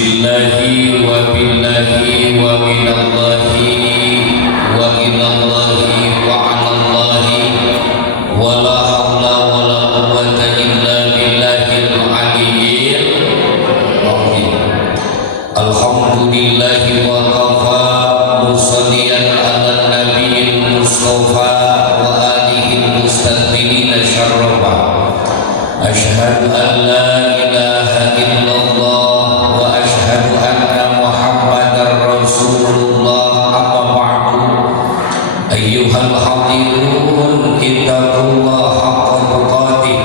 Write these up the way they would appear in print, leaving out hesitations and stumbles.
Bismillahi wa billahi wa minallahi wa ilallahi wa alallahi wa la hawla wa la quwwata illa billahil aliyyil azim. Alhamdulillahi wa kafa musalliyan ala nabiyil mustafa wa alihi mustaqbilina syarrafa. Asyhadu an la ilaha illallah ayyuhal hadirun ittaqullaha haqqa tuqatih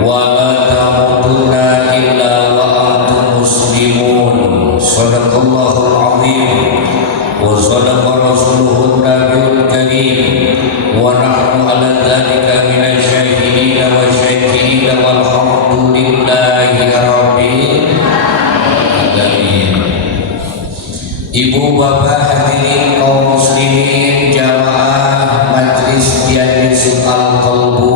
wa la tamutunna illa wa antum muslimun. Shadaqallahul azim wa shadaqa rasuluhun nabiyul karim wa nahnu ala dzalika minasy syahidin wa syakirin walhamdulillahi rabbil alamin. Ibu bapak hadirin kaum muslimin jamaah Majlis Dianisul Al-Qalbu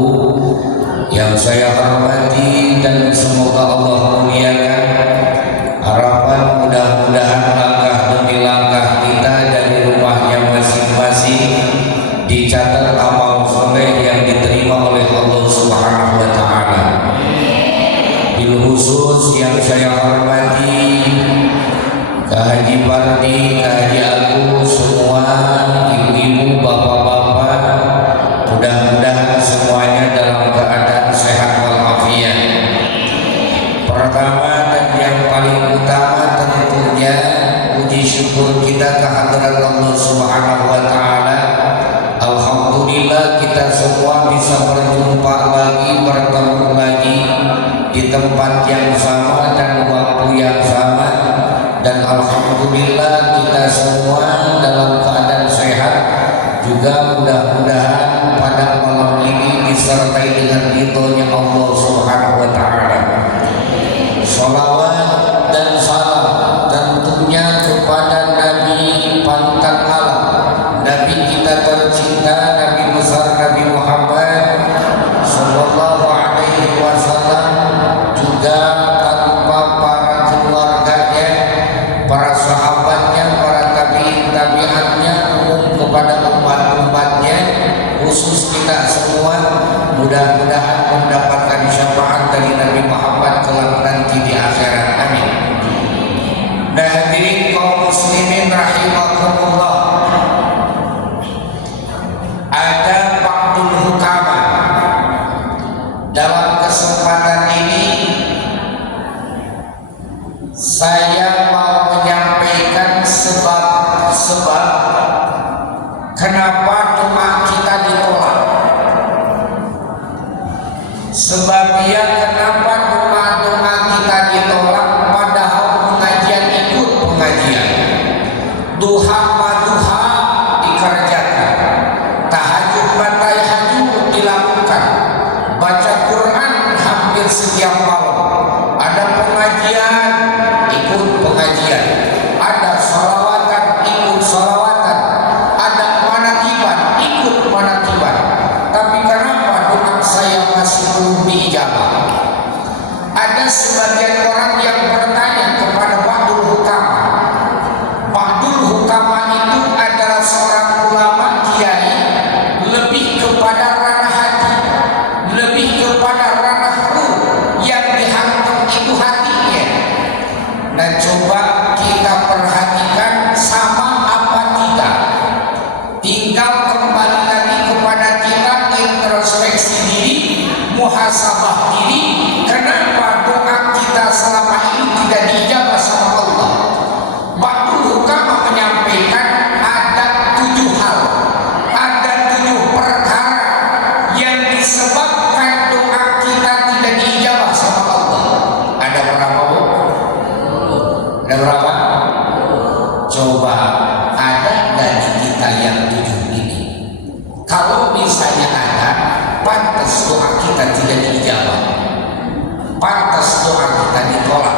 yang saya hormati dan semoga Allah muliakan. Harapan mudah-mudahan langkah demi langkah kita dari rumahnya masing-masing dicatat amal soleh yang diterima oleh Allah Subhanahu wa Ta'ala. Bil khusus yang saya hormati Kak Haji Parti, Kak Haji Agus, semua ibu-ibu, bapak-bapak, mudah-mudahan semuanya dalam keadaan sehat walafiat. Pertama dan yang paling utama tentunya puji syukur kita kehadirat Allah Subhanahu wa Ta'ala. Alhamdulillah kita semua bisa berjumpa lagi, bertemu lagi di tempat yang sama dan waktu yang sama. Dan alhamdulillah kita semua dalam keadaan sehat. Juga mudah-mudahan pada malam ini disertai dengan ridhonya Allah Subhanahu wa Ta'ala. Sholawat dan salam tentunya kepada Nabi panutan alam, Nabi kita tercinta, Nabi besar Nabi Muhammad sallallahu alaihi wasallam, juga tanpa para keluarganya, para sahabatnya, para tabi'in-tabi'atnya, umum kepada umat-umatnya, khusus kita semua, mudah-mudahan mendapatkan syafaat dari Nabi Muhammad kelak nanti di akhirat. Amin. Dan hadirin kaum muslimin rahimakumullah, ada ba'dul hukama. Dalam kesempatan ini saya mau menyampaikan sebab kenapa doa kita ditolak. Sebabnya kenapa doa kita ditolak padahal pengajian ikut pengajian. Duha maduha dikerjakan. Tahajud batahajud dilakukan. Baca Quran hampir setiap malam. Ada pengajian, ikut pengajian. Ada salawatan, ikut salawatan. Ada manakiban, ikut manakiban. Tapi kenapa doa saya masih belum diijabah? Ada sebagian orang yang bertanya kepada ba'dul hukama. Ba'dul hukama itu adalah seorang ulama kiai, lebih kepada ranah hati, lebih kepada ranah ruh, yang dihantam itu hatinya. Dan coba kita perhatikan sama apa tidak. Tinggal kembali lagi kepada kita, introspeksi diri, muhasabah diri. Kenapa doa kita selama ini tidak diijabah sama Allah? Ba'dul hukama menyampaikan ada 7 hal, ada 7 perkara yang disebabkan doa kita tidak diijabah sama Allah. Ada berapa, Bu? Ada berapa? Coba ada dari kita yang 7 ini? Kalau misalnya ada, pantas doa kita tidak diijabah, pantas doa kita ditolak.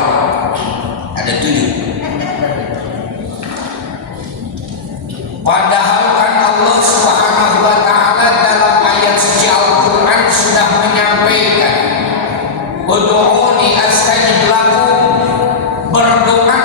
Ada 7. Padahal kan Allah Subhanahu wa Ta'ala dalam ayat suci Al-Quran sudah menyampaikan, ud'uni astajib lakum, berdoa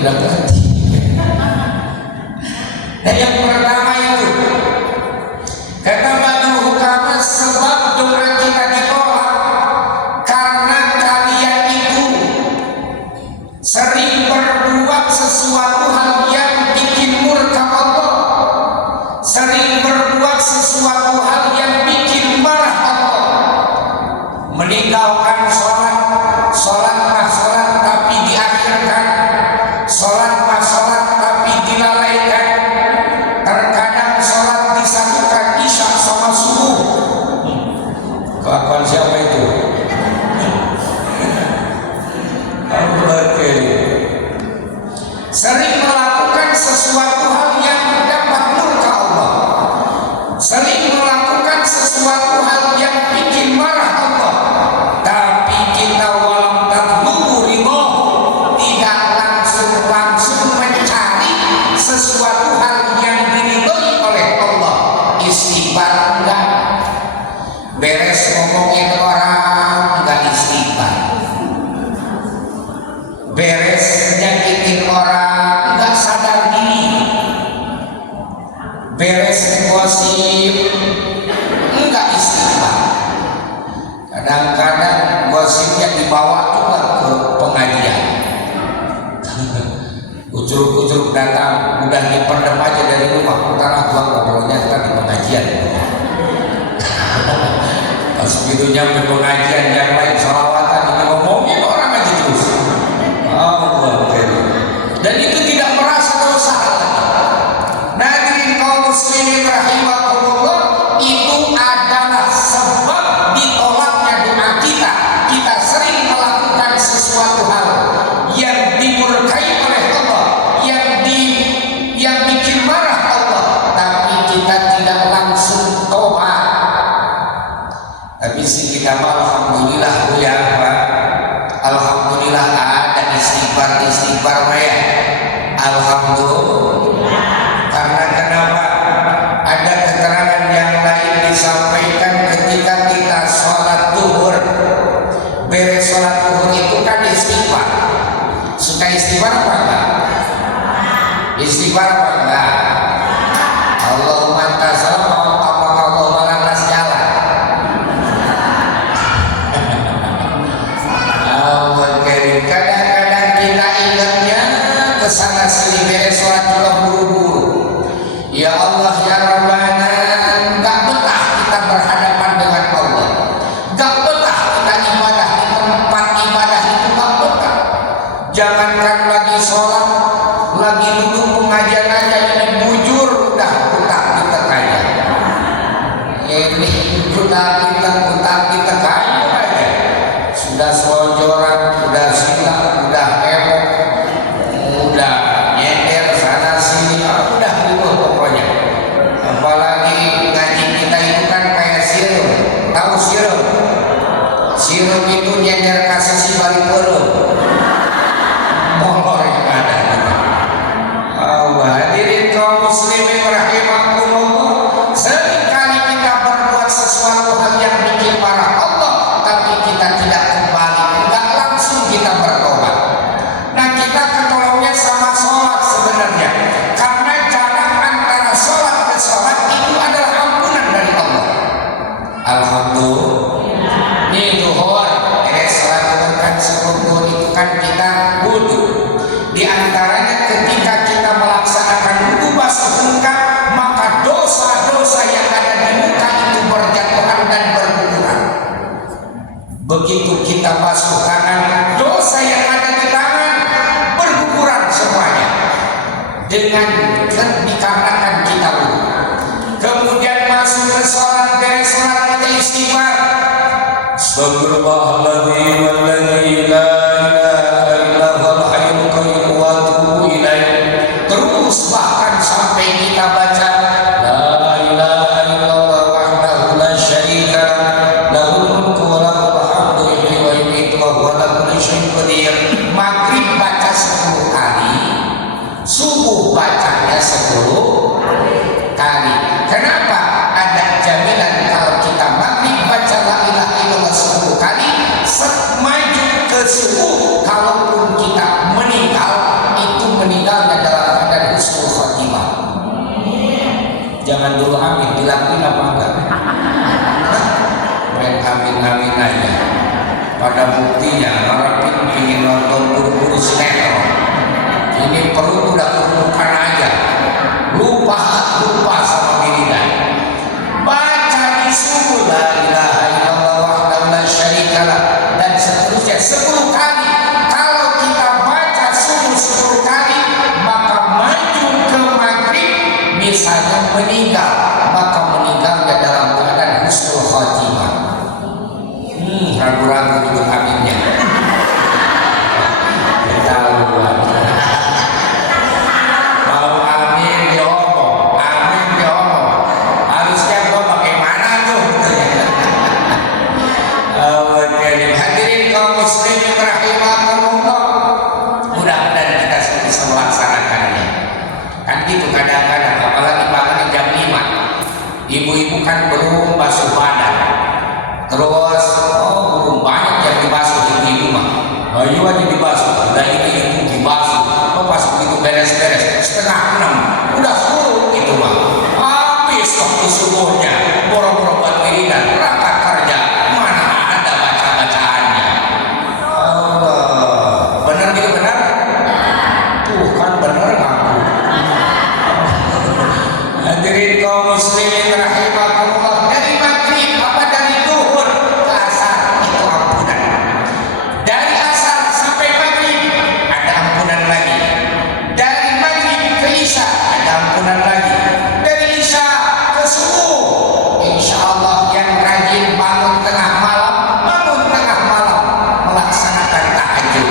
udah ngerti. Dan yang pertama itu kata Ba'dul Hukama, sebab doa kita ditolak karena kalian itu sering berbuat sesuatu hal yang bikin murka Allah, sering berbuat sesuatu hal yang bikin marah Allah, meninggalkan sholat tapi diakhirkan, sholat tapi dilalaikan, terkadang sholat disatukan isya sama subuh. Kelakuan siapa itu? Sering melakukan sesuatu hal yang dapat murka Allah, sering melakukan sesuatu hal yang bikin marah Allah, tapi kita walau tatlubu ridho, tidak langsung mencari sesuatu hal yang diridhoi oleh Allah. Istighfar enggak, beres ngomongin orang enggak istighfar, beres nyakitin orang enggak sadar diri, beres gosip enggak istighfar. Kadang-kadang gosipnya dibawa juga ke pengajian. Ucuruk-ucuruk datang, udah dipendam aja dari rumah, utara gua ngobrolnya ntar di pengajian. Pas begitu nyampe pengajian yang lain salawatan, ini ngomongin orang aja terus. Dan itu tidak merasa dosa lagi. Hadirin kaum muslimin rahimakumullah, itu adalah sebab ditolaknya doa kita. Kita sering melakukan sesuatu hal yang dimurkai oleh Allah, yang bikin marah Allah, tapi kita tidak langsung tobat. Tapi sih kita alhamdulillah ya Pak, alhamdulillah ada istighfar ya, alhamdulillah. Karena kenapa? Ada keterangan yang lain disampaikan ketika kita sholat duhur. Beres sholat duhur itu kan istighfar. Suka istighfar apa enggak? Istighfar apa enggak? Allahumma anta salam apakah Allah malas jalan. Kadang-kadang kita ingatnya kesana sini, beres sholat juga buru-buru. Ya Allah ya Rabbana, gak betah kita berhadapan dengan Allah, gak betah kita ibadah di tempat ibadah itu, gak betah. Jangankan lagi sholat, lagi duduk pengajian aja ini bujur udah kutak kita kaya. Ini kutak kita kaya aja. Sudah selonjoran, udah silang, udah heboh, udah nyender sana sini, udah gitu pokoknya. Apalagi ngaji kita itu kan kayak sirup. Tahu sirup? Sirup itu nyender kasih si balik perut. Molor yang ada. Hadirin kaum muslimin rahimakumullah, seringkali kita berbuat sesuatu hal yang bikin marah Allah, tapi kita tidak kembali, tidak langsung kita bertobat. Nah, kita ketolongnya sama sholat sebenarnya, karena jarak antara sholat ke sholat itu adalah ampunan dari Allah. Alhamdulillah. Ini duhur, sholat duhur kan sebelum itu kan kita wudhu. Di antaranya ketika kita melaksanakan wudhu basuh muka, maka dosa-dosa yang ada di muka itu berjatuhan dan berguguran. Begitu kita basuh tangan, dosa yang ada di tangan berguguran semuanya. Dikarenakan kita wudhu. Kemudian masuk ke sholat, beres sholat kita istighfar. Astagfirullahaladzim walladzi la ilaha illa huwal hayyul qayyum wa atubu ilaih. Terus bahkan sampai kita baca la ilaha illallah wahdahu la syarika lahul mulku wa lahul hamdu yuhyi wa yumiitu wa huwa ala kulli syai'in qadir. Maghrib baca 10 kali, subuh bacanya 10 kali. Kenapa? Ada jaminan kalau kita maghrib baca la ilaha illallah 10 kali, maju ke Ini perut udah kurukan aja, lupa sama wiridan. Baca di subuh la ilaha illallah wahdahu la syarikalah dan seterusnya 10 kali. Kalau kita baca subuh 10 kali, maka maju ke maghrib misalnya meninggal, maka meninggalnya dalam keadaan husnul khotimah. Ragu-ragu juga aminnya. Ketahuan. Mau amin diomong. Harusnya gua bagaimana tuh? Hadirin kaum muslimin rahimakumullah. Mudah-mudahan kita bisa melaksanakannya. Kan gitu kadang-kadang, apalagi bangunnya jam 5. Ibu-ibu kan belum basuh badan. Terus, belum banyak yang dibasuh di rumah. Ayo aja dibasuh, udah itu dibasuh. Pas begitu beres-beres, 5:30 udah suruh itu mah. Habis waktu subuhnya, boro-boro buat wiridan, berangkat kerja, mana ada baca-bacaannya. Allah, benar gitu benar? Tuh kan benar ngaku. Hadirin kaum muslimin rahimakumullah, dari maghrib apa dari duhur ke asar itu ampunan. Dari asar sampai maghrib ada ampunan lagi. Dari maghrib ke isya ada ampunan lagi. Dari isya ke subuh, insya Allah yang rajin bangun tengah malam melaksanakan tahajud.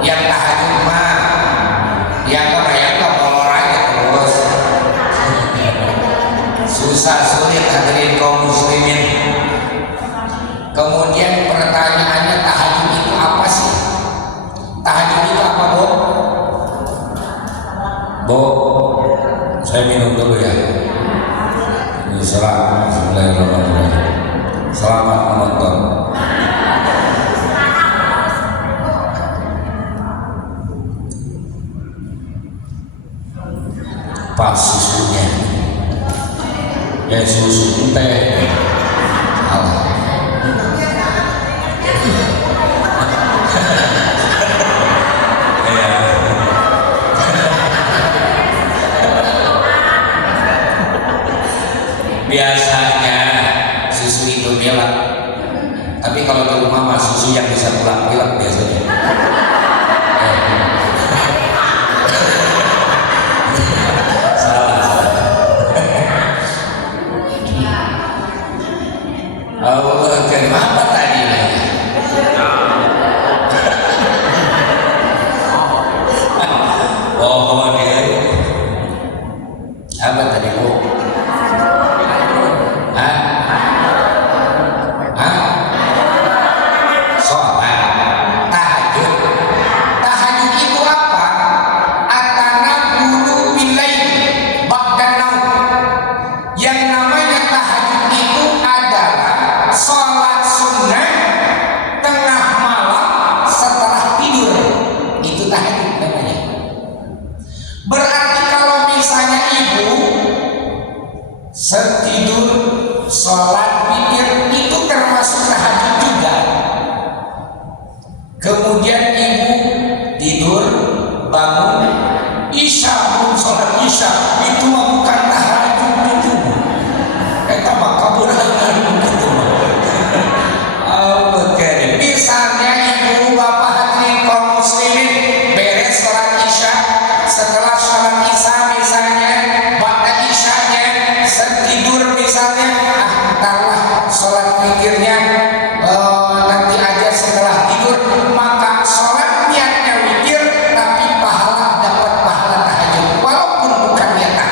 Yang tahajud mah yang molor aja terus. Susah sulit hadirin kaum muslimin. Kemudian pertanyaannya, tahajud itu apa sih? Tahajud itu apa, Bu? Bu, saya minum dulu ya. Ini Bismillahirrahmanirrahim. Selamat menonton. Pas susunya, susu teh. Allah. Biasanya susu itu bilang, tapi kalau di rumah mah susu yang bisa pulang bilang biasanya. Allah, kenapa tadi? Apa tadi, Bu? Sholat. Tahajud. Tahajud itu apa? At-tanabbudu bil-lail ba'dan naum. Yang namanya tahajud itu adalah sholat sunnah tengah malam setelah tidur. Itu tahajud namanya. Berarti kalau misalnya ibu setidur sholat witir itu termasuk tahajud juga. Kemudian ibu tidur bangun isya pun sholat isya, itu bukan tahajud itu. Kita mah kaburangan begitu. Allah karim. Misalnya ibu bapak hadirin kaum muslimin beres sholat isya, setelah sholat isya misalnya pada isyanya setidur misalnya, entarlah sholat witirnya nanti aja setelah tidur, maka sholat niatnya witir tapi dapat pahala tahajud walaupun bukan niat tahajud.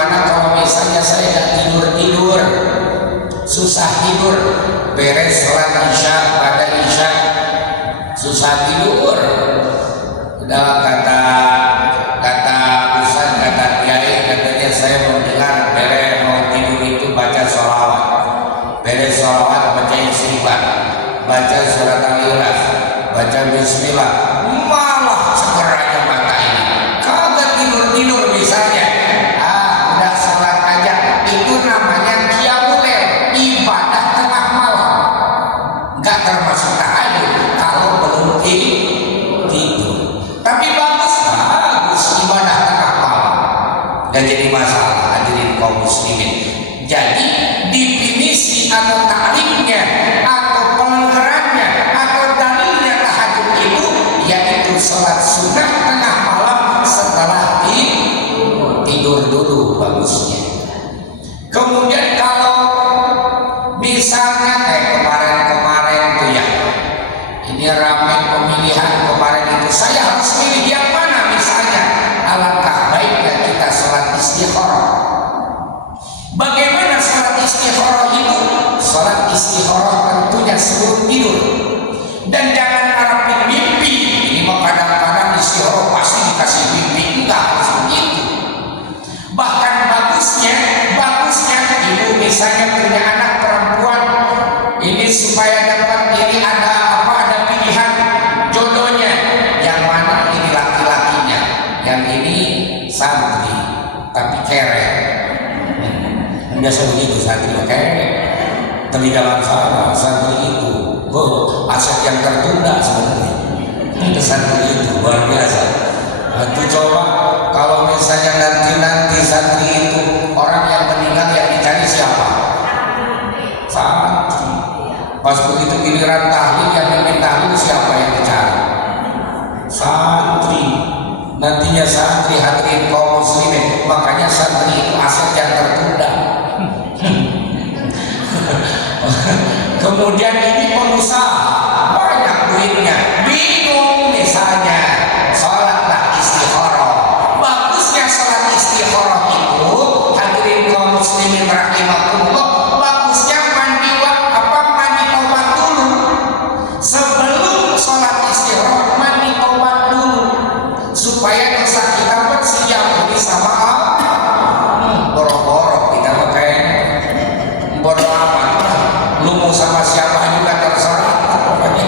Gimana kalau misalnya saya nggak tidur, susah tidur, beres sholat isya, pada isya susah tidur. Udah kata Ustaz, kata Kiai, katanya saya mendengar beres mau tidur itu baca sholawat, beres sholawat baca istighfar, baca surat al-ikhlas, baca bismillah, malah segeranya mata ini kagak tidur misalnya. Udah sholat aja, itu namanya qiyamul lail, ibadah tengah malam, nggak termasuk tahajud kalau belum tidur. Tapi bagus ibadah tengah malam, nggak jadi masalah. Hadirin kaum muslimin, jadi definisi atau takrifnya atau pelengkarannya atau dalilnya tahajud itu yaitu sholat sunnah tengah malam setelah tidur dulu bagusnya. Kemudian kalau misalnya kayak kemarin tuh ya, ini ramai pemilihan kemarin itu, saya harus pilih yang mana misalnya, alangkah baiknya kita sholat istikharah. Bagaimana sholat istikharah itu? Sholat istikharah tentunya sebelum tidur, dan jangan ngarepin mimpi. Ini mah kadang-kadang istikharah pasti dikasih mimpi, enggak harus begitu. Bahkan bagusnya ibu misalnya punya anak perempuan, ini supaya dapat ini ada pilihan jodohnya, yang mana ini laki-lakinya, yang ini santri tapi kere. Biasa begitu, santri kere, terlihat salah santri itu aset yang tertunda sebenarnya. Santri itu luar biasa. Itu coba kalau misalnya nanti santri itu orang yang meninggal, yang dicari siapa? Santri. Pas begitu giliran tahlil, yang mimpin tahlil siapa yang dicari? Santri. Nantinya santri, hadirin kaum muslimin, makanya santri itu aset yang tertunda. Kemudian ini pengusaha banyak duitnya, bingung misalnya sholatlah istikharah. Bagusnya sholat istikharah itu, hadirin kaum muslimin rahimakumullah, bagusnya mandi tobat dulu. Sebelum sholat istikharah mandi tobat dulu, supaya dosa kita bersih. Ini sama boro-boro kita pakai bodo amat, lu mau sama siapa juga terserah pokoknya.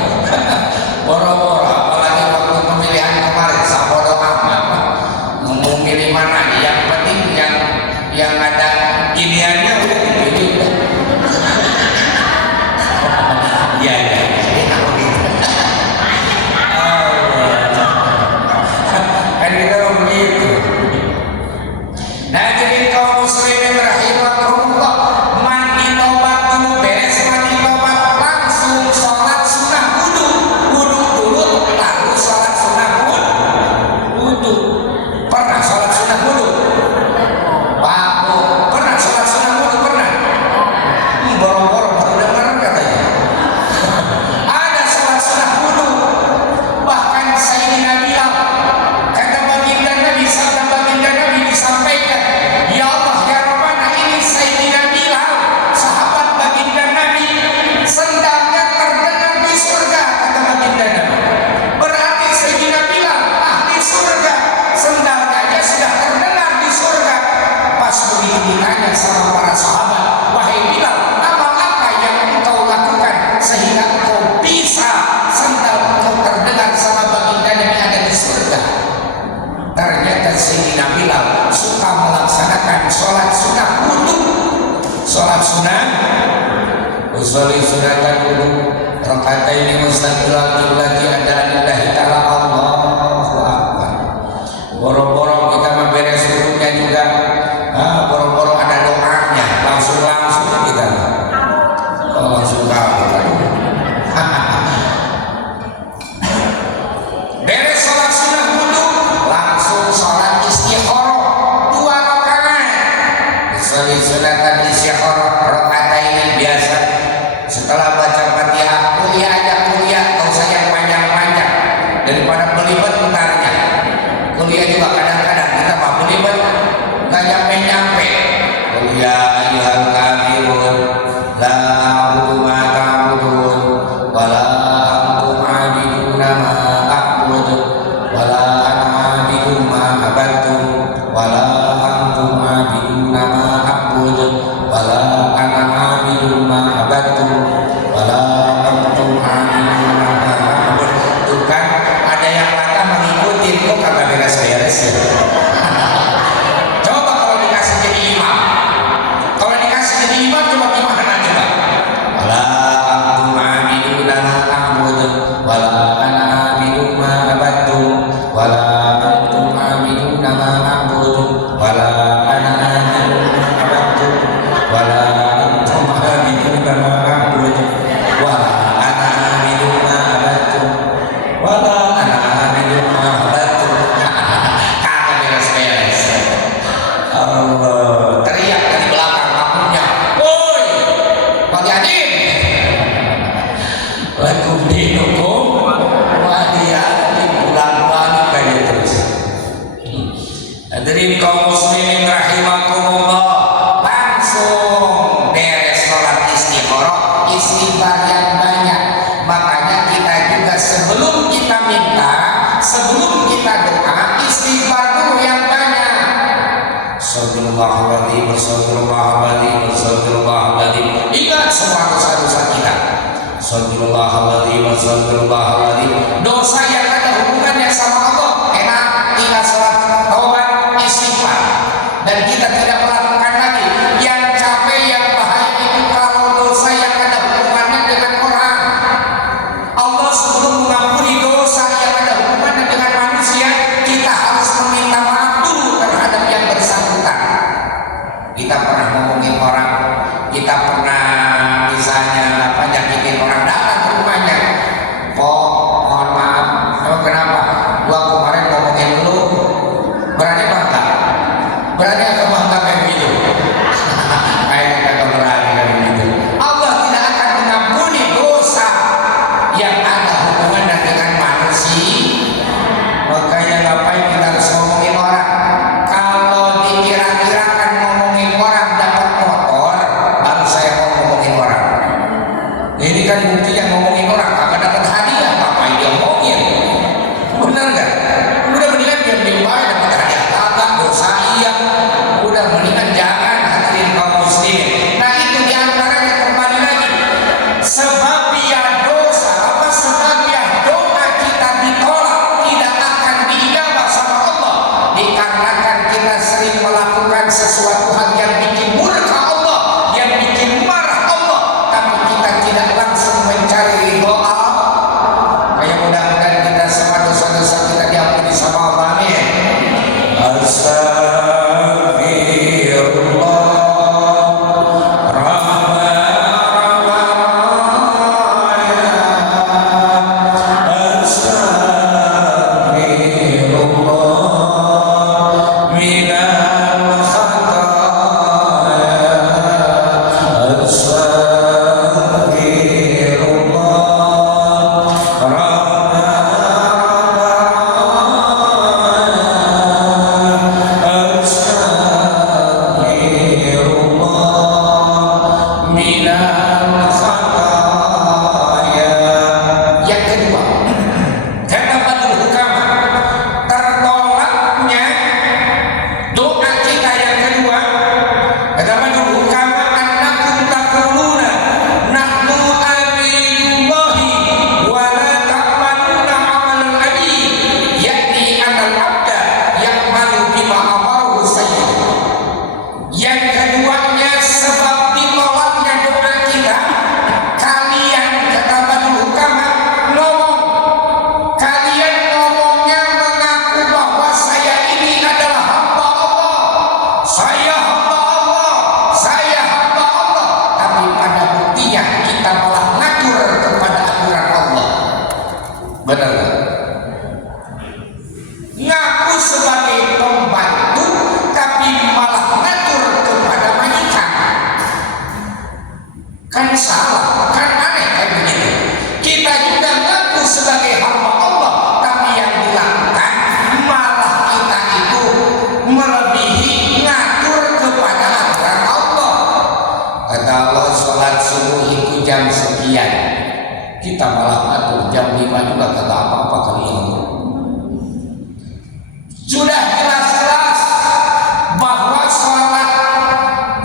Boro-boro, apalagi waktu pemilihan kemarin, sabodo amat, mau milih mana, yang penting yang ada giniannya udah dipilih. Ya kan kita begitu. Nah, jadi kaum muslimin rahimahumullah, mandi tobat dulu, beres mandi tobat langsung sholat sunnah wudu dulu, lalu sholat sunnah wudu. Pernah sholat sunnah wudu? Pak, pernah sholat sunnah wudu? Pernah? Boro-boro baru dengar katanya. Ada sholat sunnah wudu. Bahkan Sayyidina Bilal, kata baginda Nabi, sabda baginda Nabi disampaikan, ya Allah ya Rabbana, ini Sayyidina Bilal, sahabat baginda Nabi, sendalnya terdengar di surga, kata baginda Nabi. Berarti Sayyidina Bilal ahli surga, sendalnya aja sudah terdengar di surga. Pas begitu ditanya sama para sahabat, wahai Bilal, amal apa yang engkau lakukan sehingga engkau bisa sendal engkau terdengar sama baginda Nabi ada di surga? Ternyata Sayyidina Bilal suka melaksanakan sholat sunnah wudu. Sholat sunnah, usolli sunatan wudu, rakataini mustaqbilal qiblati ada lillahi ta'ala, Allahu akbar. Boro-boro kita memberes wudunya juga, boro-boro ada doanya, langsung kita. Langsung tahu kan. Beres sholat sunnah wudu, langsung sholat istikharah 2 rakaat. Usolli sunatan istikharah rakataini biasa. Setelah baca Fatihah, kuliah, gak usah yang panjang-panjang, daripada belibet bentarnya. Kuliah juga kadang-kadang Coba kalau dikasih jadi imam, kalau dikasih jadi imam coba gimana coba? Wala antum abiduna ma a'budu wala ana abidu ma abadtum wala antum abiduna ma a'budu wala ana abidu ma abadtum wala antum abiduna ma a'budu wala ana abidu ma abadtum wala ana abidu ma abadtum. Kagak beres-beres. Allah, teriak dari belakang makmumnya, woi Pak Yadim, lakum dinukum waliya, pulang balik kayak terus. Hadirin kaum muslimin rahimakumullah, langsung beres sholat istikharah, istighfar yang banyak. Makanya kita juga sebelum kita minta, sebelum kita doa, istighfar dulu yang banyak. Astagfirullahaladzim, astagfirullahaladzim, astagfirullahaladzim. Ingat semua dosa-dosa kita. Astagfirullahaladzim, astagfirullahaladzim. Dosa yang ada hubungannya sama Allah, enak, ingat sholat, taubat, istighfar. Dan kita tidak melakukan lagi. Yang capek, yang bahaya itu kalau dosa yang ada hubungannya dengan orang. Allah sebelum mengampuni dosa yang ada hubungannya dengan manusia, kita harus meminta maaf dulu terhadap yang bersangkutan. Kita pernah ngomongin orang, kita pernah misalnya nyakitin orang, datang ke rumahnya, kok mohon maaf, emang kenapa? Gua kemarin ngomongin lu, berani bangga? Berani agak bangga kayak begitu? Kayaknya kagak berani kayak begitu. Allah tidak akan mengampuni dosa yang ada hubungannya dengan manusia. Makanya ngapain kita harus ngomongin orang? Kalau dikira-kirakan ngomongin orang dapat motor, baru saya mau ngomongin orang. Ini kan buktinya ngomongin orang kagak dapat hadiah, ngapain dia ngomongin? Benar nggak? Udah mendingan dia beli baik dapat hadiah, kagak dosa iya. Udah mendingan jangan, hadirin kaum muslimin. Nah itu diantaranya kembali lagi sebabnya dosa apa sebabnya doa kita ditolak, tidak akan diijabah sama Allah, dikarenakan kita sering melakukan sesuatu hal yang bikin murka Allah, yang bikin marah Allah, tapi kita tidak langsung mencari ridho Allah. Kayak mudah-mudahan kita semua dosa-dosa kita diampuni sama Allah. Amin. Astagfirullah. Yang kedua, kata Badrul Hukama, tertolaknya doa kita yang kedua. Kata Badrul Hukama, annakum taquluna nahnu abidullahi wa la ta'maluna amal abid, yakni anal abda ya'malu bima amarahu sayyid. Yang keduanya sebab ditolaknya doa kita, kalian kata Badrul Hukama kalian ngomongnya mengaku bahwa saya ini adalah hamba Allah, saya hamba Allah, saya hamba Allah, tapi pada buktinya kita malah ngatur kepada aturan Allah. Benar nggak? Ngaku sebagai pembantu tapi malah ngatur kepada majikan. Kan salah, kan aneh kayak begitu. Kita juga ngaku sebagai hamba Allah, tapi yang dilakukan malah kita itu melebihi ngatur kepada aturan Allah. Kata Allah, sholat subuh itu jam sekian, kita malah ngatur jam 5 juga kata apa-apa kali Allah. Sudah jelas-jelas bahwa sholat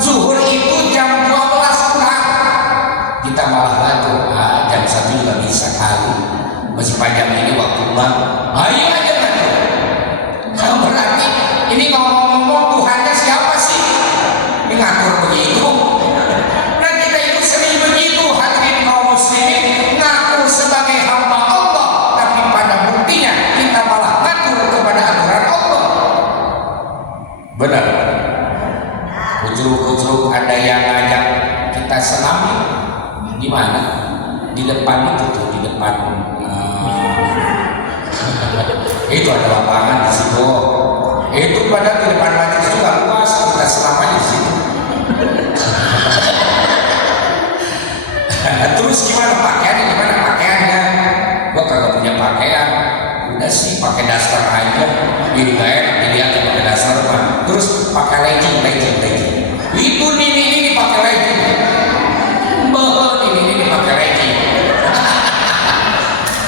zuhur itu jam 12 kurang, kita malah ngatur jam 1 juga bisa kali, masih panjang ini waktu bang, ayo aja ngatur. Berarti Benar. Ujuk-ujuk ada yang ngajak kita selami di mana? Di depan itu tuh, di depan itu ada lapangan di situ. Itu pada di depan majelis juga luas, kita selamanya di situ. Terus gimana pakaiannya? Gua kagak punya pakaian. Udah sih pakai daster aja. Ini gak enak dilihat pakai daster mah. Terus pakai legging. Itu ini pakai legging. Ini pakai legging.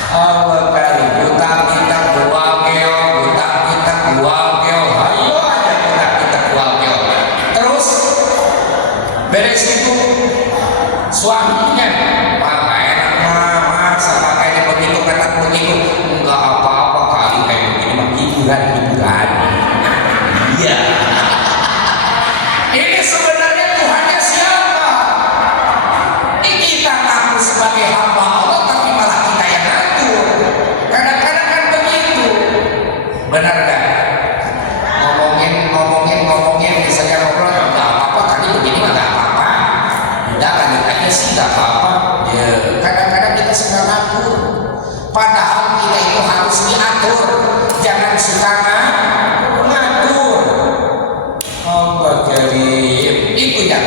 Allah kali buta kita buangeo. Ayo aja kita buangeo. Terus beres itu suaminya enak masa pakainya begitu ketat begitu. Enggak apa-apa kali kayak begini mah hiburan. Iya. Ini sebenarnya Tuhannya siapa? Ini kita ngaku sebagai hamba Allah tapi malah kita yang ngatur. Kadang-kadang kan begitu. Benar kan? Ngomongin misalnya ngobrol enggak apa-apa kali begini mah enggak apa-apa. Udah lanjut aja sih enggak apa-apa. Ya, kadang-kadang kita suka ngatur. Padahal kita itu harus diatur. Jangan suka ngatur. Allah karim. Itu yang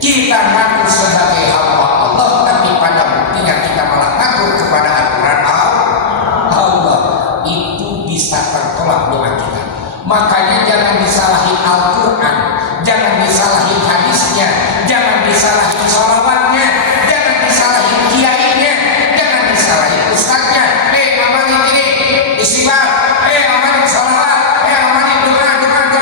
kita ngatur sebagai hamba Allah, tapi pada buktinya kita malah ngatur kepada aturan Allah. Itu bisa tertolak doa kita. Makanya jangan disalahin Al-Quran, jangan disalahin hadisnya, jangan disalahin sholawatnya, jangan disalahin kiainya, jangan disalahin ustaznya. Amalin ini istighfar, amalin sholawat, amalin doa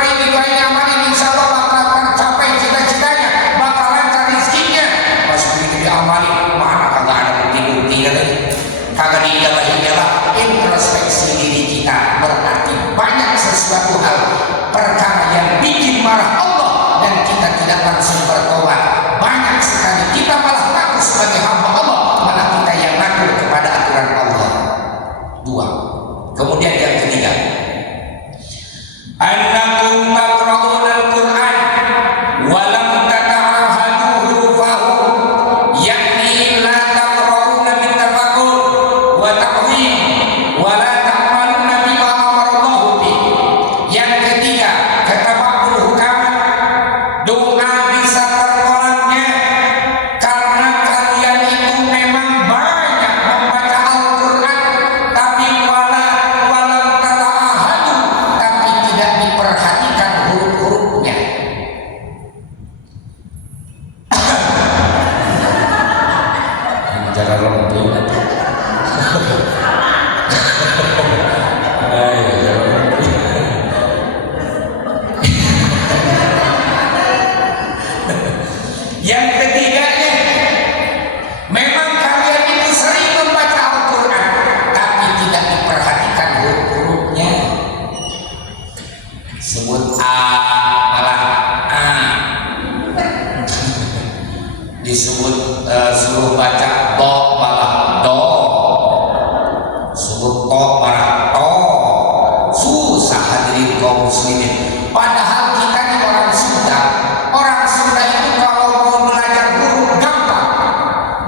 ini, amalin insya Allah bakal tercapai cita-citanya, bakal lancar rezekinya. Pas begitu diamalin, mana kagak ada bukti-buktinya lagi, kagak diiyalah. Introspeksi diri kita berarti banyak sesuatu hal perkara yang bikin marah Allah dan kita tidak langsung bertobat. Banyak sekali kita malah ngaku sebagai hamba Allah, malah kita yang ngaku kepada aturan Allah. 2. Kemudian yang ketiga, annakum taqra'una al-Qur'an wa lam tata'ahadu hurufahu, yakni la taqra'una min tafakkur wa ta'zim wa la ta'maluna bima amarallahu bi. Yang ketiga, kata Ba'dul Hukam, doa bisa tertolaknya karena kalian itu memang banyak membaca Al-Quran tapi walam tata'ahadu, tapi tidak diperhatikan huruf-hurufnya. Cara romping. Yang ketiganya, memang kalian itu sering membaca Al-Quran tapi tidak diperhatikan huruf-hurufnya. Sebut A malah A. Disebut suruh baca Do malah Do. Sebut To malah To. Susah hadirin kaum muslimin. Padahal kita ini orang Sunda. Orang Sunda itu kalau mau belajar huruf gampang.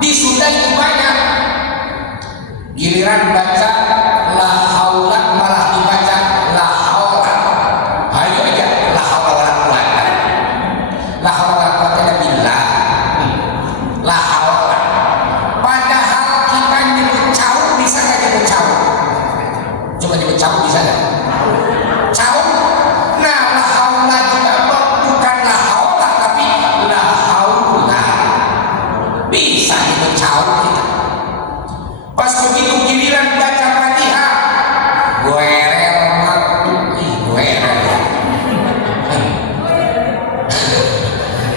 Di Sunda itu banyak. Giliran baca la haula malah dibaca la haula. Ayo aja la haula wala quwata. La haula wala quwata billah. La haula. Padahal kita nyebut cau bisa nggak nyebut cau? Coba nyebut cau bisa nggak? Cau. Nah la haula juga bukan la haula tapi la haula. Bisa nyebut cau kita. Pas begitu giliran baca Fatihah, goerel goerel.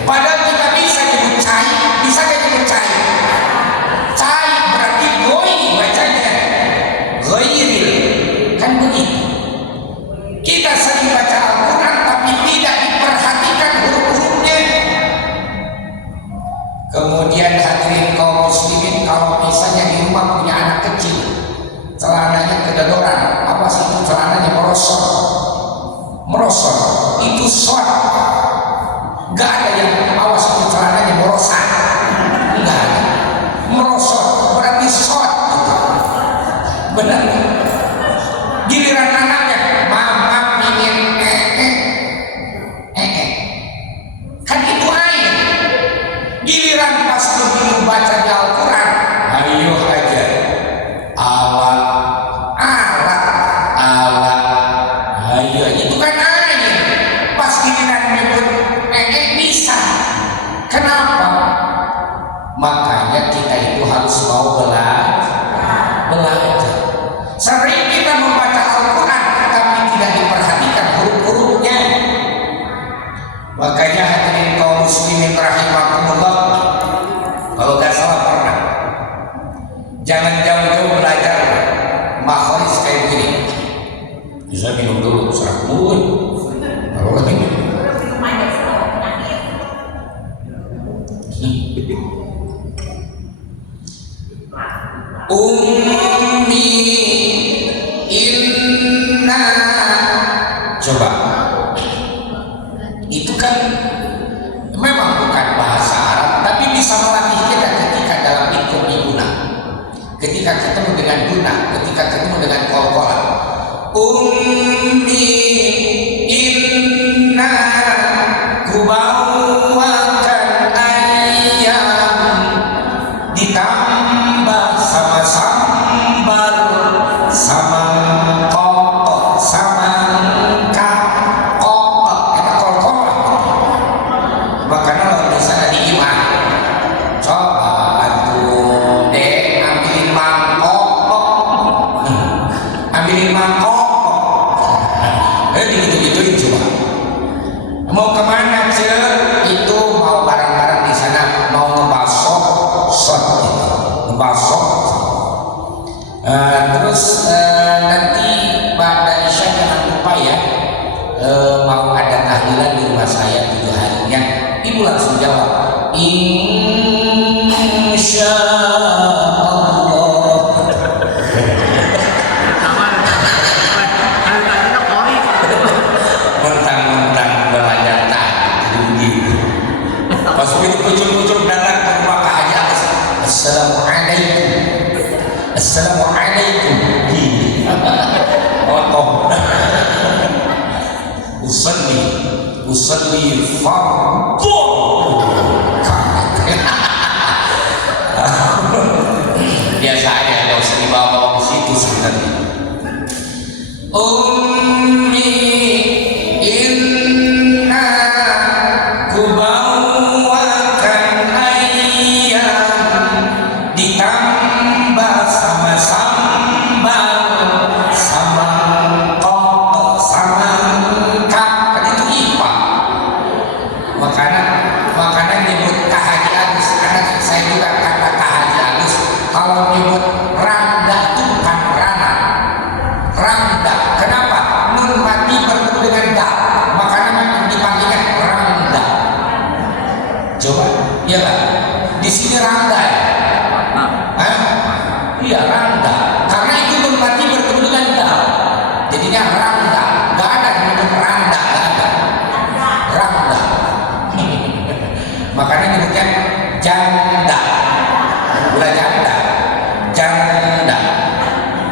Padahal kita bisa nyebut cai, bisa nggak nyebut cai? Cai berarti goi bacanya, goiril, kan begitu. Kita sering baca Al-Quran tapi tidak diperhatikan huruf-hurufnya. Kemudian hadirin kaum muslimin, kalau misalnya di rumah punya anak kecil, celananya kedodoran, apa sih itu celananya merosot, Itu kan memang bukan bahasa Arab, tapi bisa melatih kita ketika dalam lingkup guna, ketika ketemu dengan guna, ketika ketemu dengan kol-kola. Ummi inna kubawakan ayam ditambah sama sambal sama kokok sama kokok eta kol-kola makanya kalau misalnya di iman coba atuh dek ambilin mangkok gitu-gituin coba. Mau kemana cek? Itu mau barang-barang di sana, mau ngebasok, ngebasok. Terus nanti pada Isya jangan lupa ya, mau ada tahlilan di rumah saya 7 harinya. Ibu langsung jawab, Insya pas pucuk-pucuk datang ke rumah Kak Haji Agus, Assalamualaikum otoh usalli fardhu biasa aja, gak usah dibawa-bawa ke situ sebenarnya. Ummi inna kubawakan ayam ditambah sama sambal sama kokok sama kak, kan itu IPA. Makanya nyebut Kak Haji Agus, karena saya juga kata Kak Haji Agus, kalau nyebut randa itu bukan rana, randa. Kenapa? Nun mati bertemu dengan dal, makanya memang dipanggilnya randa. Coba, iya kan? Di sini randa ya? Iya randa, karena itu nun mati bertemu dengan dal, jadinya randa. Gak ada nyebut randa, gak ada randa. Makanya nyebutnya janda, bukan janda.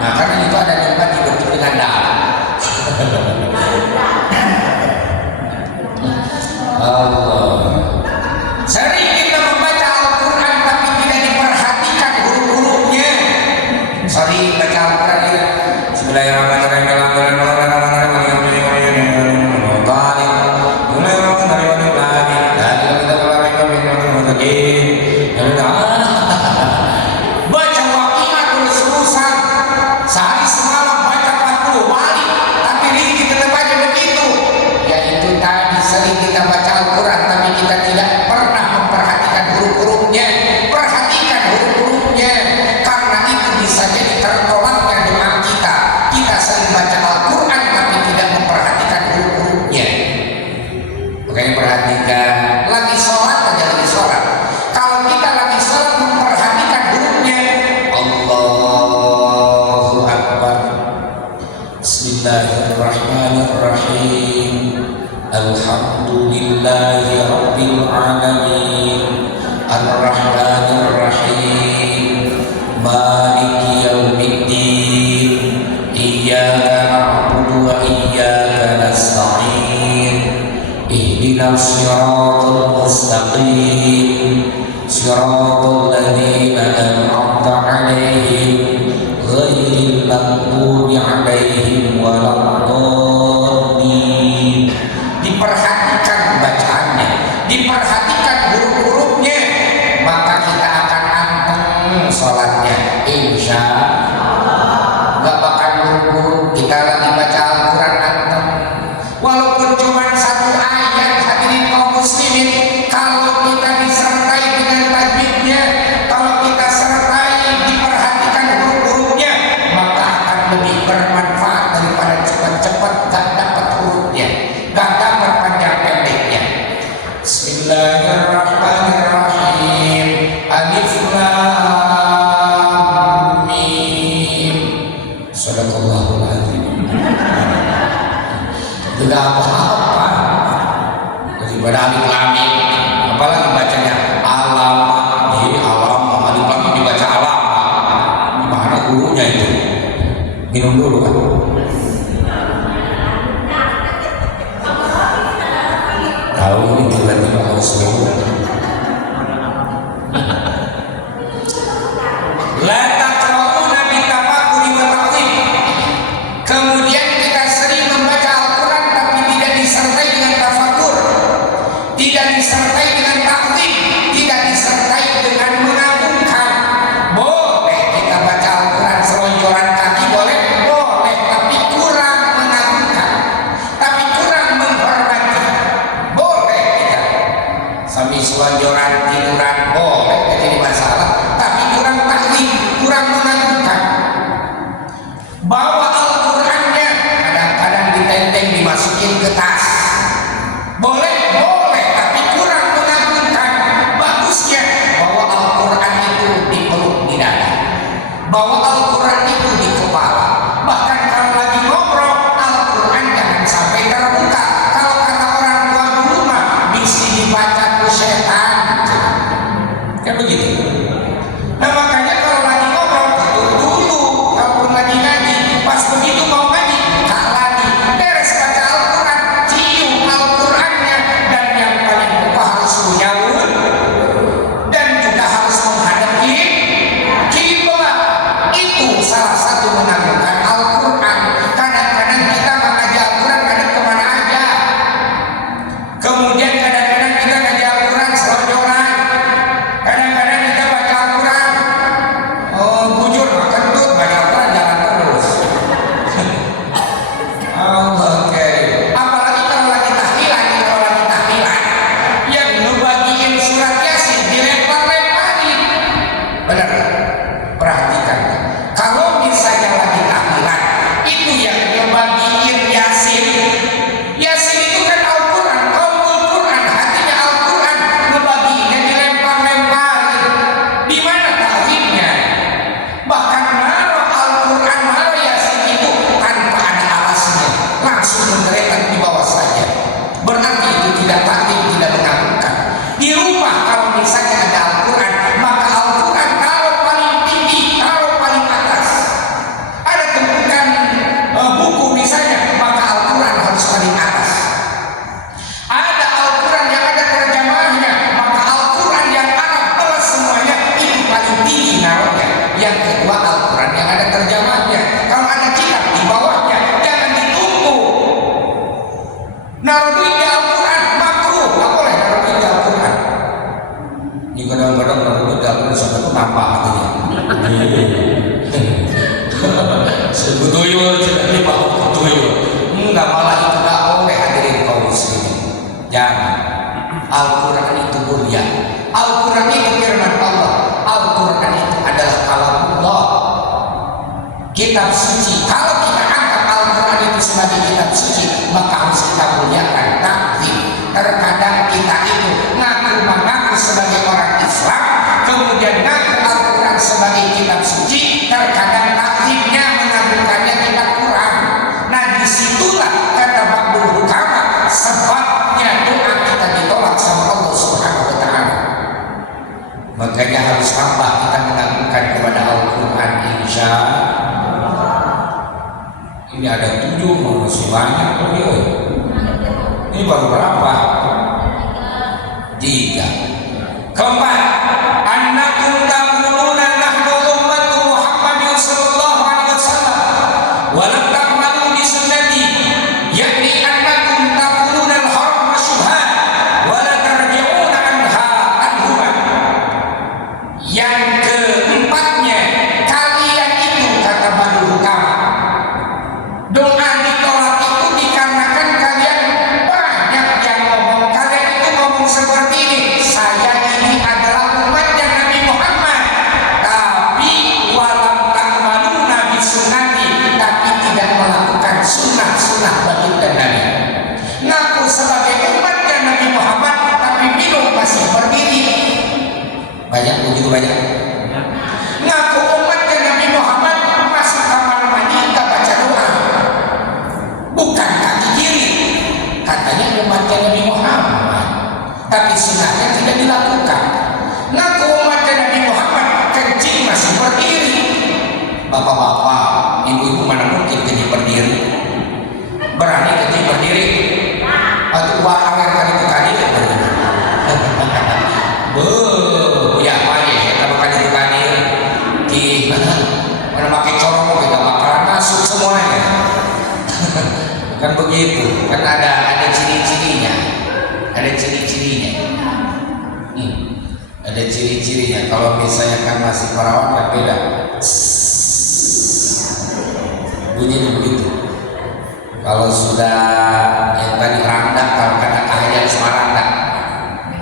Nah karena itu ada nun mati bertemu dengan dal. Allah. Sering kita membaca Al-Quran tapi tidak diperhatikan huruf-hurufnya. Sorry, baca Al-Quran ya. Baca Waqiah terus-terusan. Sehari semalam baca 40 kali, tapi rizki tetap aja begitu. Yaitu tadi sering kita baca Al-Quran tapi kita tidak pernah memperhatikan huruf-hurufnya. Perhatikan huruf-hurufnya, karena itu bisa jadi tertolaknya doa kita. Kita sering baca Al-Quran tapi tidak memperhatikan huruf-hurufnya. Makanya perhatikan, lagi sholat aja lagi sholat. Kalau kita lagi sholat memperhatikan hurufnya, Allahu Akbar, Bismillahirrahmanirrahim, Alhamdulillahi Rabbil Alamin, Ar-Rahmanir-Rahim, Maliki Yawmiddin, Iyyaka na'budu wa iyyaka nasta'in, Ihdinas siratal mustaqim, siratal ladzina an'amta 'alaihim, ghairil maghdubi 'alaihim waladdallin. Diperhatikan bacaannya, diperhatikan huruf-hurufnya, maka kita akan anteng sholatnya, insya Allah. Gak bakal huruf-huruf kita lagi baca Al-Quran anteng, walaupun cuma satu ayat. Hadirin kaum muslimin, kalau kita disertai dengan tajwidnya, kalau kita sertai diperhatikan huruf-hurufnya, maka akan lebih bermanfaat daripada cepat-cepat gak dapat hurufnya, gak dapat panjang pendeknya. Bismillahirrahmanirrahim. Alif Lam Mim. Sadaqallahul Azim. Itu gak apa-apa. Ibadah alif lam mim. Apalagi bacanya alam, alam, alif lam mim dibaca alam. Gimana gurunya itu? Minum dulu kan. Tahu ini tiba-tiba harus minum. Kemudian kita sering membaca Al-Quran tapi tidak disertai dengan tafakur, tidak disertai dengan ta'zim, tidak disertai dengan mengagungkan. Boleh kita baca Al-Quran selonjoran kaki, boleh, tapi kurang mengagungkan, tapi kurang menghormati. Boleh kita sambil selonjoran tiduran, boleh, tidak jadi masalah, tapi kurang ta'zim, kurang mengagungkan. Bawa Al-Qurannya, kadang-kadang ditenteng dimasukin ke tas. Boleh, tapi kurang mengagumkan. Bagusnya bawa Al-Quran itu dipeluk di dada, bawa Al-Quran itu di kepala. Bahkan kalau lagi ngobrol, Al-Quran jangan sampai terbuka. Kalau kata orang tua dulu mah bisa dibaca ke setan, kan begitu. Nah makanya kalau lagi ngobrol tutup dulu, kalaupun lagi ngaji, pas begitu mau ngaji, tak lagi beres baca Al-Quran, cium Al-Qurannya, dan yang paling pokok harus punya wudhu dan juga harus menghadapi kiblat. Itu salah satu mengagungkan Al-Quran. Kadang-kadang kita mengaji Al-Quran kadang kemana aja, kemudian kadang-kadang kita ngaji Al-Quran selonjoran, kadang-kadang kita baca Al-Quran bujur kentut, baca Al-Quran jalan terus. Allah karim. Apalagi kalau lagi tahlilan, yang ngebagiin surat Yasin dilempar-lemparin. Benar, perhatikan. Kalau misalnya lagi tahlilan, itu yang ngebagiin Yasin. Yasin itu kan Al-Quran, qaulul Quran, hatinya Al-Quran, ngebagiinnya dilempar-lemparin. Di mana tahlimnya? Bahkan naruh Al-Quran, naruh Yasin itu tanpa ada alasnya, langsung menggeletak di bawah saja. Berarti itu tidak taklim, tidak mengagumkan. Di rumah kalau misalnya ada Al-Quran, maka Al-Quran taruh paling tinggi, taruh paling atas. Ada tumpukan buku misalnya, maka Al-Quran harus paling atas. Ada Al-Quran yang ada terjemahnya, maka Al-Quran yang Arab plus semuanya itu paling tinggi naruhnya. Yang kedua Al-Quran yang ada terjemahnya. Kalau ada kitab di bawahnya, jangan ditumpuk. Naruh duit di Al-Quran makruh, nggak boleh naruh duit di Al-Quran. Ini kadang-kadang naruh duit di Al-Quran sampai itu nampak katanya. Sebetulnya tidak dibawa tuyul. Enggak, malah itu nggak boleh, hadirin kaum muslimin. Jangan. Al-Quran itu mulia. Al-Quran itu firman Allah. Al-Quran itu adalah kalamullah, kitab suci. Kalau kita angkat Al-Quran itu sebagai kitab suci, maka harus kita muliakan, takzim. Terkadang kita itu mengaku sebagai orang Islam, kemudian ngaku Al-Quran sebagai kitab suci, terkadang takzimnya mengagungkannya kita kurang. Nah disitulah kata Ba'dul Hukama sebabnya doa kita ditolak sama Allah Subhanahu wa ta'ala. Makanya harus tambah kita mengagungkan kepada Al-Quran, insya Allah. Ini ada 7, masih banyak. Ini baru berapa? 3. Keempat, annakum taquluna nahnu ummatu Muhammadin sallallahu alaihi wasallam wa lam ta'malu bi sunnati, yakni annakum taquluna al-haram wa syubhat wa la tarji'una anhuma. Yang keempatnya, kalian itu kata Ba'dul Hukama, doa ditolak itu dikarenakan kalian banyak yang ngomong. Kalian itu ngomong seperti ini, saya ini adalah umatnya Nabi Muhammad, tapi walam ta'maluna bi sunnati, tapi tidak melakukan sunnah-sunnah baginda Nabi. Ngaku sebagai umatnya Nabi Muhammad, tapi minum masih berdiri. Banyak begitu banyak. Ngaku umatnya Nabi Muhammad, masuk kamar mandi tak baca doa, bukan kaki kiri. Katanya umatnya Nabi Muhammad. tapi sunnahnya tidak dilakukan. Ngaku umatnya Nabi Muhammad kencing masih berdiri. Bapak-bapak, ibu-ibu mana mungkin kencing berdiri? Berani kencing berdiri? Atau buat anger kali itu kali ya berdiri? Ya apa ya? Kita makan itu kali di mana pakai corong kita bakalan masuk semuanya. Kan begitu, kan ada ciri-cirinya, ada ciri-cirinya. Ada ciri-cirinya. Kalau misalnya kan masih perawan kan beda. Bunyinya begitu. Kalau sudah yang tadi randak, kalau kata kahayang sama randak,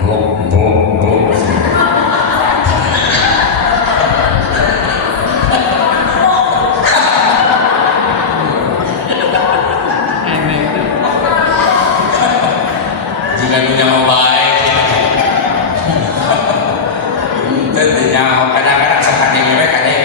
blok blok blok. Jika dunia mau baik, tentunya kadang-kadang sekadang mereka kadang.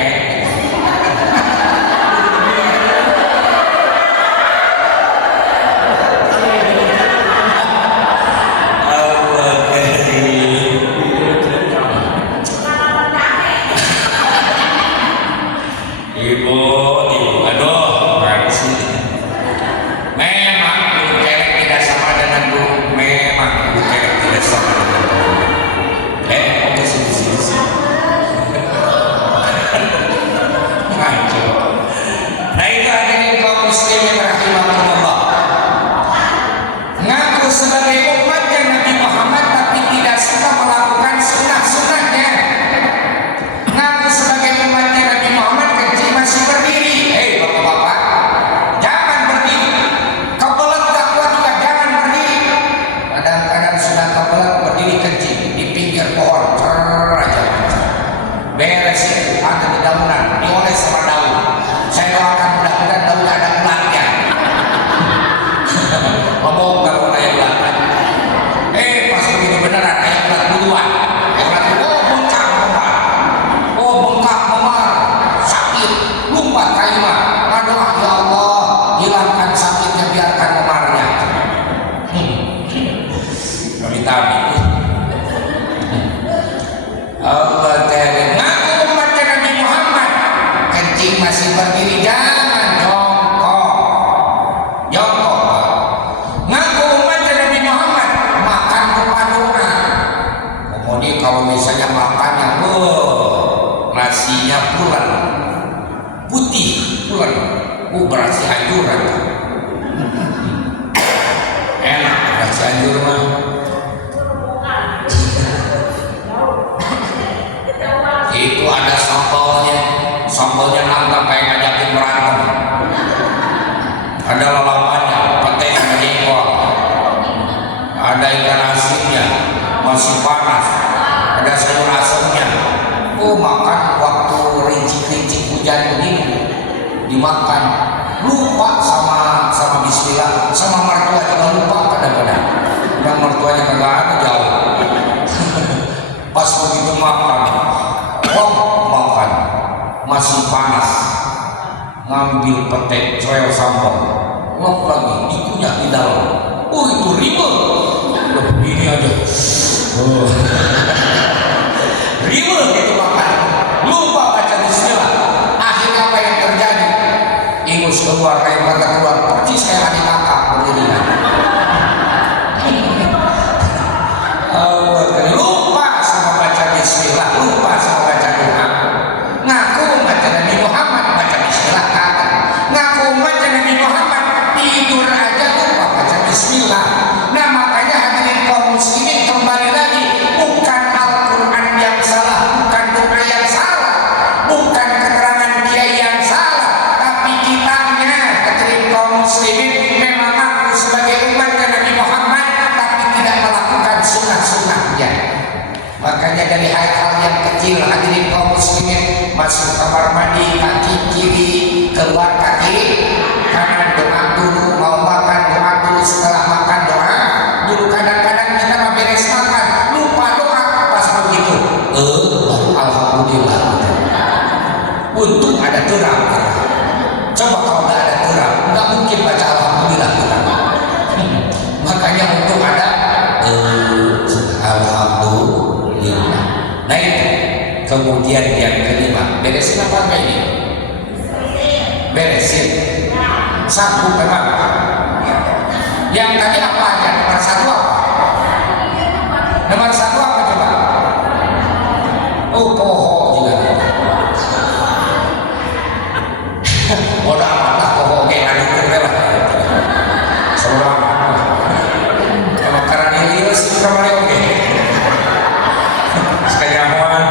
Berasi anjuran enak berasi anjur mah. Itu ada sambalnya nangka kayak ngajakin berantem, ada lalapannya petai sama jengkol, ada ikan asinnya masih panas, ada sayur asamnya. Makan waktu rincik-rincik hujan begini dimakan, lupa sama bismillah, sama mertua juga lupa kadang-kadang. Dan mertuanya kagak ada jauh. Pas begitu makan, makan masih panas, ngambil petek coel sambal, lagi dikunyah di dalam. Itu ribet. Udah begini aja. Ribet itu makan, lupa baca bismillah. Akhirnya apa yang terjadi? Ingus keluar, kayak mata keluar, percis kayak lagi kakak begini. Lupa sama baca bismillah, lupa sama baca doa. Ngaku baca Nabi Muhammad baca bismillah kagak. Ngaku baca Nabi Muhammad tidur aja lupa baca bismillah. Nah makanya hadirin kaum muslimin, kembali lagi, bukan Al-Quran yang salah, bukan doa yang salah, bukan keterangan kiai yang salah, tapi kitanya hadirin kaum muslimin memang ngaku sebagai umat Nabi Muhammad tapi tidak melakukan sunnah-sunnahnya. Makanya dari hal-hal yang kecil hadirin kaum muslimin, masuk kamar mandi kaki kiri, keluar kaki kanan, doa dulu, mau makan doa dulu, setelah makan doa dulu. Kadang-kadang kita mau beres makan lupa doa, pas begitu alhamdulillah, untung ada terang. Coba kalau nggak ada terang, nggak mungkin baca alhamdulillah kita. Makanya untung ada Kemudian yang kelima, beresin apa enggak ini? Beresin. Sanggup memang. Yang tadi apa aja? Nomor satu apa? Nomor satu apa coba? Oh, pohon juga. Bodoh amat lah pohon kayak ngadu lah. Semua kalau karena ini sih kemarin oke. Sekalian mohon.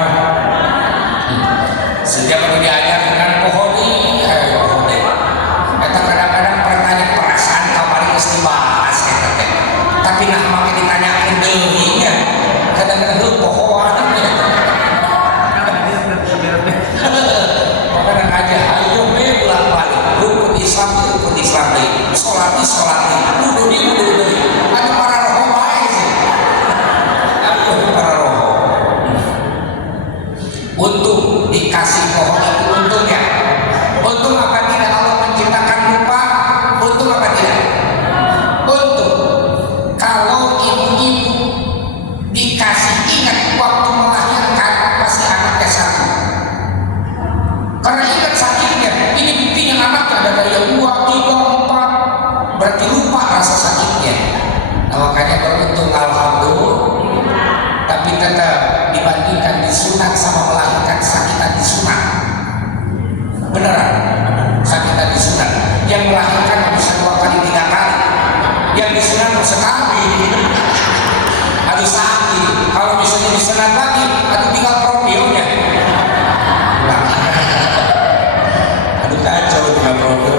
Sejak diajar dengan pohon ini, pohon deh. Kita kadang-kadang pertanyaan perasaan kemarin mesti bahas, tapi nah makin ditanyakan dehnya. Kadang-kadang lu pohon. Kadang aja, ayo pulang balik. Rukun Islam itu rukun Islam deh. Sholat wudhu di wudhu. Ada para roh baik sih. Ayo para roh. Untung dikasih pohon itu untungnya. Untung apa tidak Allah menciptakan lupa? Untung apa tidak? Untung. Kalau ibu-ibu dikasih ingat waktu melahirkan pasti anaknya sakit. Karena ingat sakitnya, ini buktinya anaknya ada daya 2, 3, 4, berarti lupa rasa sakitnya. Nah, makanya beruntung alhamdulillah. Tapi tetap dibandingkan disunat sama melahirkan sakitan disunat. Beneran, sakitan disunat. Yang melahirkan bisa 2 kali 3 kali, yang disunat sekali. Aduh sakit. Kalau misalnya disunat lagi, aduh tinggal profilnya. Aduh kacau tinggal profil.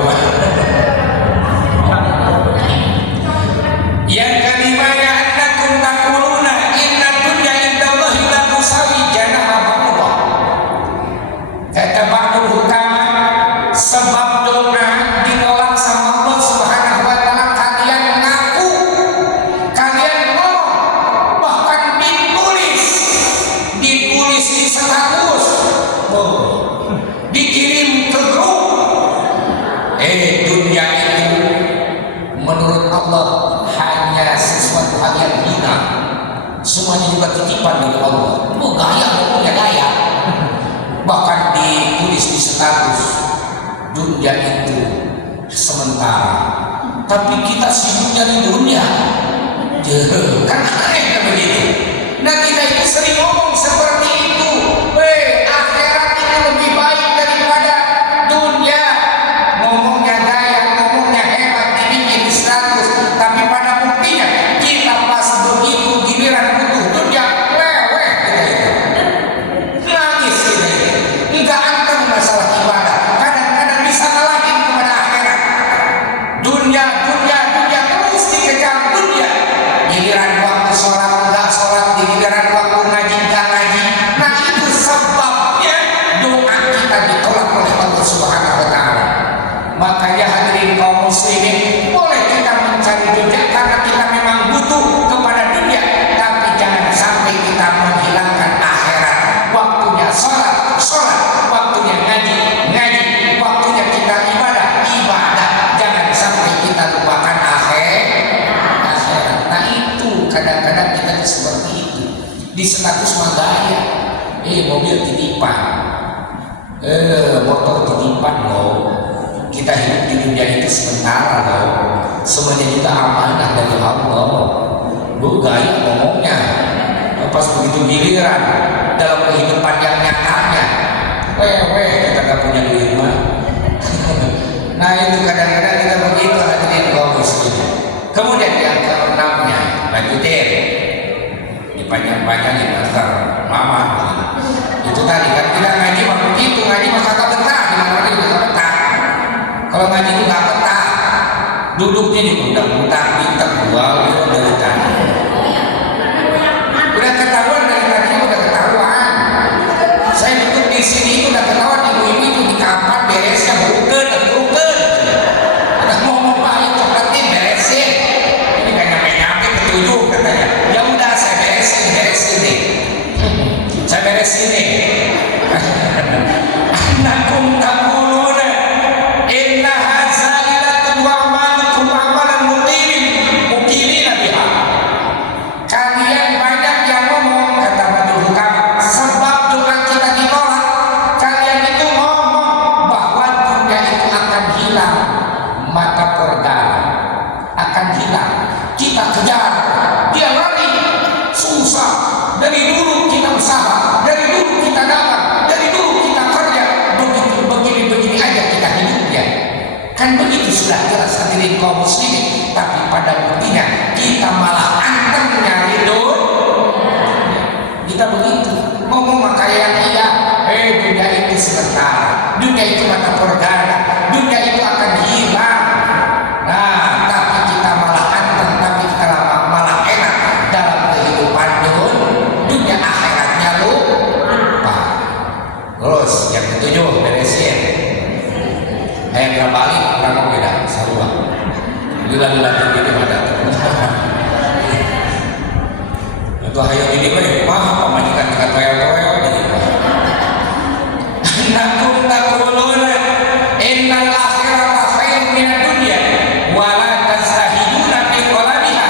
Yang kelima ya annakum taquluna inna dunya indallahi la tusawi janaha ba'udah. Kata ba'dul hukama, sebab dunia ditolak sama Allah Subhanahu wa taala kalian ngaku, kalian ngomong, bahkan ditulis di status, dikirim ke grup. Dunia itu menurut Allah hanya sesuatu hal yang hina. Semuanya juga titipan dari Allah. Gaya, punya gaya. Bahkan ditulis di status, dunia itu sementara. Tapi kita sibuk dari dunia. Kan aneh kan begitu. Nah kita itu sering ngomong seperti itu. Akhirat itu lebih baik daripada dunia. Ngomongnya gaya, ngomongnya hebat, dibikin status. Tapi pada buktinya kita pas begitu giliran butuh dunia, leweh kita itu. Nangis kita itu. Enggak anteng masalah ibadah. Kadang-kadang bisa ngalahin kepada akhirat. Dunia terus dikejar dunia. Giliran waktu sholat enggak sholat, giliran waktu ngaji enggak ngaji. Nah itu sebabnya doa kita ditolak oleh Allah Subhanahu wa taala. Makanya hadirin kaum muslimin, boleh kita mencari dunia karena kita memang butuh kepada dunia, tapi jangan sampai kita menghilangkan akhirat. Waktunya sholat, waktunya ngaji, waktunya kita ibadah. Jangan sampai kita lupakan akhirat. Nah itu kadang-kadang kita seperti itu. Di status magaya, mobil titipan, motor titipan loh. Kita hidup di dunia itu sementara loh. Semuanya kita amanah dari Allah. Gaya ngomongnya. Pas begitu giliran dalam kehidupan yang nyatanya, kita gak punya duit mah. Nah itu kadang-kadang kita begitu hadirin kaum muslimin. Kemudian yang keenamnya, lanjutin. Dipanjang-panjangin master mama. Itu tadi kan kita ngaji mah begitu, ngaji mah kata betah, di mana itu kata betah. Kalau ngaji itu nggak betah, duduknya juga udah mutar pinter dari tadi. Udah ketahuan dari tadi, udah ketahuan. Saya duduk di sini itu udah ketahuan ibu-ibu itu di kamar beresnya bukan. Udah ngomong baik coklatin beresin. Ini nggak nyampe ketujuh katanya. Ya udah saya beresin nih. Saya beresin nih. Annakum taquluna inna hadza ila amalukum amalan muqimin sekeliling kaum muslimin, tapi pada buktinya kita malah anteng nyari kita begitu ngomong maka yang iya, dunia itu sebentar, dunia itu mata purgana, dunia itu akan hilang. Nah, tapi kita malah anteng, tapi kita malah enak dalam kehidupan dunia, akhiratnya lupa. Terus yang ketujuh beresin. Nggak balik, orang beda, sarua. Lila-lila ini ada. Itu hayang ini mah pamajikan dekat toyo-toyo jadi. Nakum taquluna innal akhirata khairun minad dunya wa la tastahiduna bi qalbiha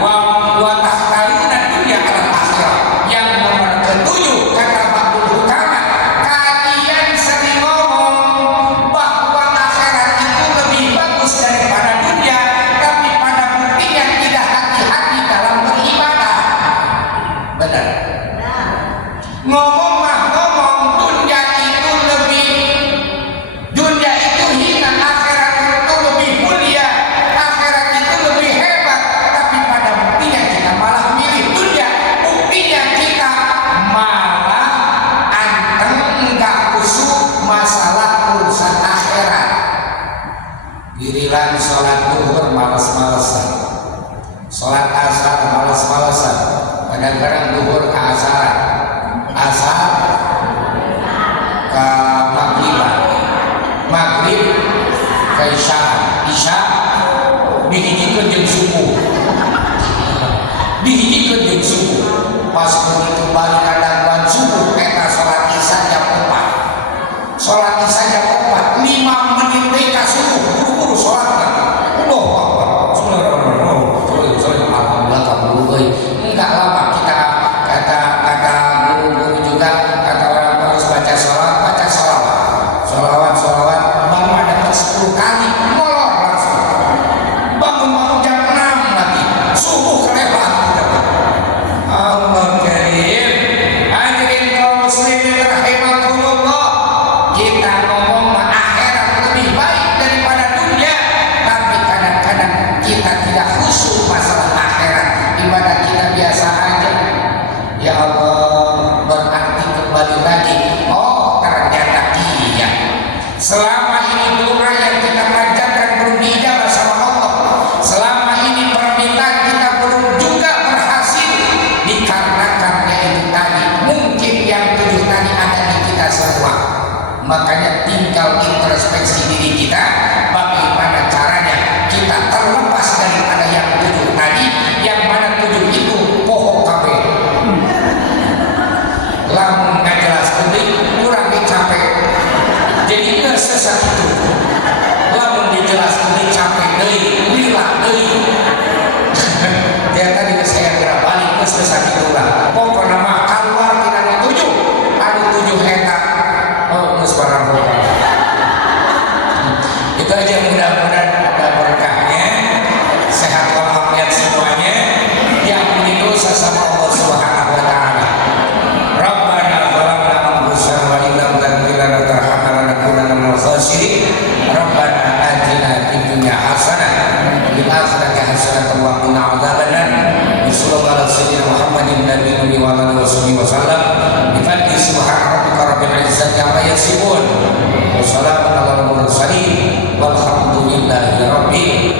wa tahtaruna dunya al akhirah. Yang nomor ketujuh kata Abdul Hukama, kalian sering ngomong bahwa akhirat itu lebih bagus daripada dunia, tapi pada buktinya tidak hati-hati dalam beribadah. Benar. Ngomong mah ngomong, dunia itu hina, akhirat itu lebih mulia, akhirat itu lebih hebat, tapi pada buktinya kita malah milih dunia, buktinya kita malah anteng enggak kusuk masalah urusan akhirat. Giliran sholat duhur malas-malasan, sholat asar malas-malasan, kadang-kadang duhur ke asaran, asar ke maghriban, maghrib ke isya dihijikeun jeung subuh, pas begitu balik kadang subuh eta sholat isya jam 4, sholat isya jam 4, 5 menit deui ka subuh, buru-buru sholat kan. Alhamdulillah kabul euy. Enggak lama kita kata guru-guru juga, kata orang harus baca sholawat baru ada 10 kali molor langsung bangun jam 6 lagi subuh kelewat. Allah karim, hadirin kaum muslimin rahimakumullah, kita ngomong akhirat lebih baik daripada dunia, tapi kadang-kadang kita tidak khusyuk masalah akhirat, ibadah kita biasa aja. Ya Allah, berarti kembali lagi, oh ternyata iya, selama ini doa yang kita panjatkan belum dijabah sama Allah, selama ini permintaan kita belum juga berhasil, dikarenakannya itu tadi, mungkin yang 7 tadi ada di kita semua. Makanya tinggal introspeksi diri kita, bagaimana caranya kita terlepas daripada yang 7 tadi, yang mana 7 itu pohon kabeh. Lamun ngajelas penting, kurang capek. Jadi tersesat itu. Lamun dijelas penting capek deui, lila deui. Dia tadi saya kira balik ke sesat itu lah. Pokoknya mah keluar tidak 7, anu 7 eta. Oh, geus barang boga. Itu aja, mudah-mudahan ada berkahnya, sehat walafiat semuanya, diampuni dosa sama Allah Subhanahu wa taala. Rabbana zalamna anfusana wa illam taghfir lana wa tarhamna lanakunanna minal khasirin. Rabbana atina fid dunya hasanah wa fil akhirati hasanah wa qina adzabannar. Sallallahu alaihi wasallam Muhammadin nabiyyi wa alihi wasallam. Bi fadli subhana rabbika rabbil izzati amma yasifun. Wassalamu ala mursalin walhamdulillahi rabbil